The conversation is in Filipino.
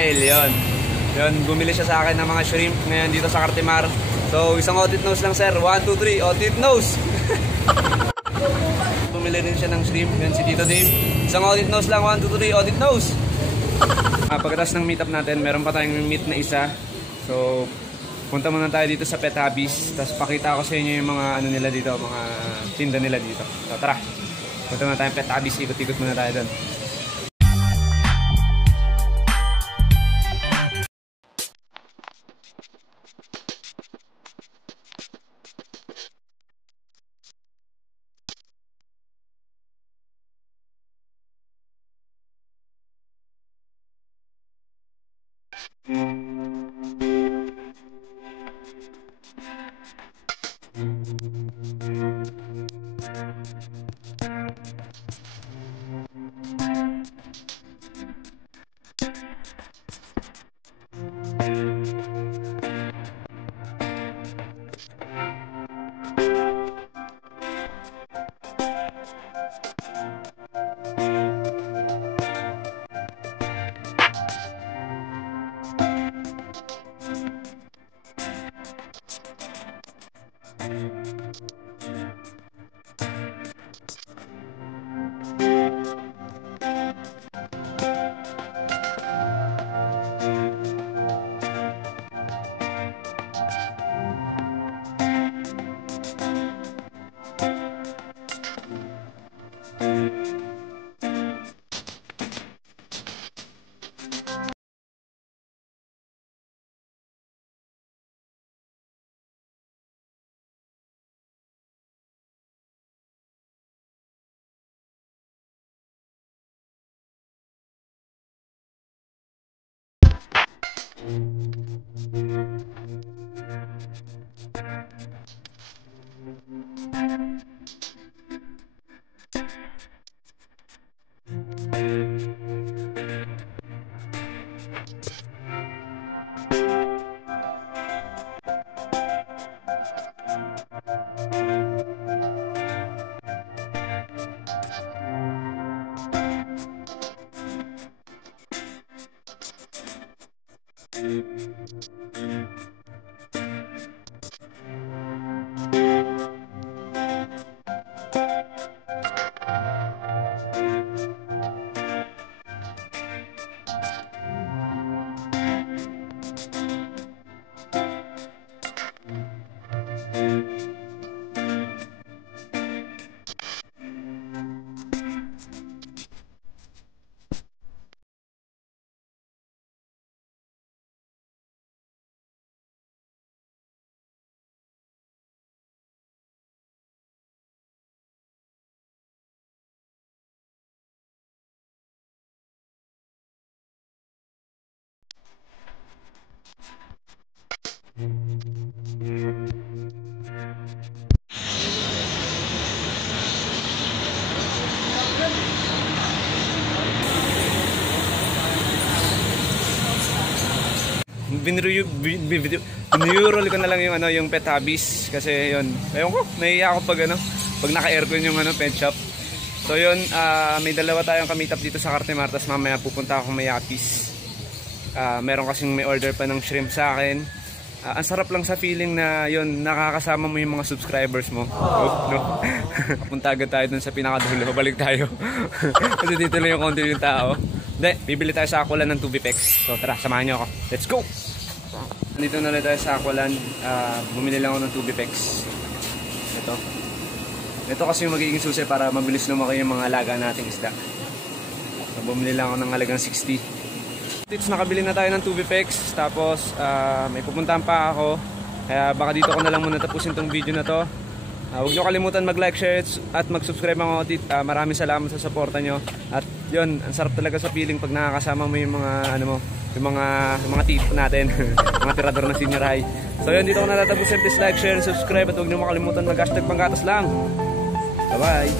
Smile, yon. Yun, bumili siya sa akin ng mga shrimp ngayon dito sa Cartimar. So, isang audit nose lang, sir. 1, 2, 3, audit nose. Bumili rin siya ng shrimp. Yan si Tito Dave. Isang audit nose lang, 1, 2, 3, audit nose. Pagkatapos ng meetup natin, meron pa tayong meet na isa. So, punta muna tayo dito sa Pet Hobbies. Tapos pakita ko sa inyo yung mga ano nila dito, mga tinda nila dito. So, tara. Punta muna tayo Pet Hobbies. Ikot-ikot muna tayo doon. Biniro ko na lang yung yung Pet Hobbies kasi yun, ayun ko, nahiya ako pag naka-aircon yung pet shop. So yun, may dalawa tayong ka-meet up dito sa Cartimar, tapos mamaya pupunta ako may Yapis. Meron kasing may order pa ng shrimp sa akin. Ang sarap lang sa feeling na yun, nakakasama mo yung mga subscribers mo. No? Punta agad tayo dun sa pinakadulo, balik tayo. Kasi dito lang yung konti yung tao. Hindi, bibili tayo sa Aqualand ng Tubipex. So tara, samahan nyo ako. Let's go! Dito na ulit tayo sa Aqualand. Bumili lang ako ng Tubipex. Ito kasi yung magiging susi para mabilis lumaki yung mga alaga nating isda. So, bumili lang ako ng halagang 60. Nakabili na tayo ng Tubipex. Tapos may pupuntahan pa ako. Kaya baka dito ko na lang muna tapusin tong video na to. Huwag nyo kalimutan mag-like, share at mag-subscribe mga otit. Maraming salamat sa suporta nyo. At yun, ang sarap talaga sa feeling pag nakakasama mo yung mga yung mga tito natin. Mga tirador na senior high. So yun, dito ko na tatapusin. Please like, share, subscribe at huwag nyo makalimutan mag-hashtag panggatas lang. Bye bye.